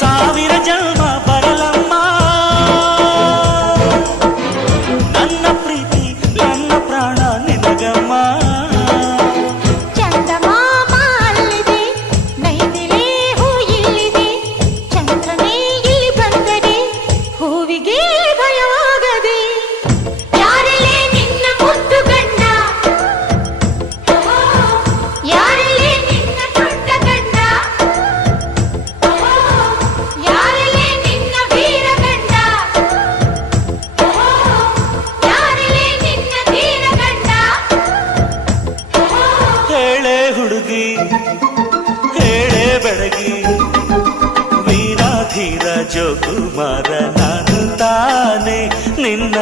ಸಾವಿರ ಜನ್ಮ ಬರಲಮ್ಮ ನನ್ನ ಪ್ರೀತಿ ನನ್ನ ಪ್ರಾಣ ನಿನಗಮ್ಮ. ಚಂದಮಾಮ ಅಲ್ಲಿದೆ, ನೈದಿಲೆ ಹೂ ಇಲ್ಲಿದೆ, ಚಂದ್ರನೇ ಇಲ್ಲಿ ಬಂದರೆ ಹೂವಿಗೆ ಭಯವಾಗದೆ. ಯಾರಲ್ಲೇ ನಿನ್ನ ಮುದ್ದು ಗಂಡ, ಯಾರಲ್ಲೇ ನಿನ್ನ ದೊಡ್ಡ ಗಂಡ, ಯಾರಲ್ಲೇ ನಿನ್ನ ವೀರ ಗಂಡ, ಯಾರಲ್ಲೇ ನಿನ್ನ ಧೀರ ಗಂಡ. ಹೇಳೆ ಹುಡುಗಿ ಹೇಳೆ ಬೆಳಗಿ, ವೀರ ಧೀರ ಜೋಕುಮಾರ ನಾನು ತಾನೆ ನಿನ್ನ